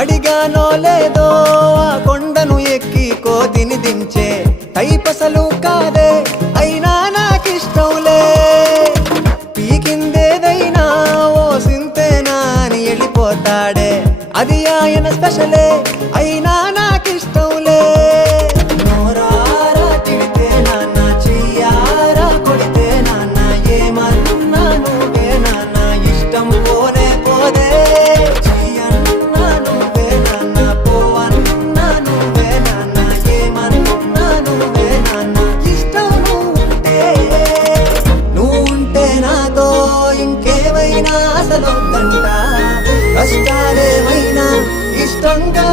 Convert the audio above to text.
అడిగానో లేదో ఆ కొండను ఎక్కి కోతిని దించే టైపసలు కాదే, అయినా నాకిష్టంలే. పీకిందేదైనా ఓ సింతేనా అని వెళ్ళిపోతాడే, అది ఆయన స్పెషలే, అయినా నాకిష్టంలే. నోరారా తిడితే నాన్న, చెయ్యారా కొడితే నాన్న, ఏమన్నా నువ్వే నాన్న, ఇష్టం పోనే పోదే. చెయ్యన్నా నువ్వే నాన్న, పోవన్నా నువ్వే నాన్న, ఏమన్నా నువ్వే నాన్న, ఇష్టం నువ్వుంటే నాతో ఇంకేమైనా అసలు వద్దంట. కష్టాలేమైనా ఇష్టంగా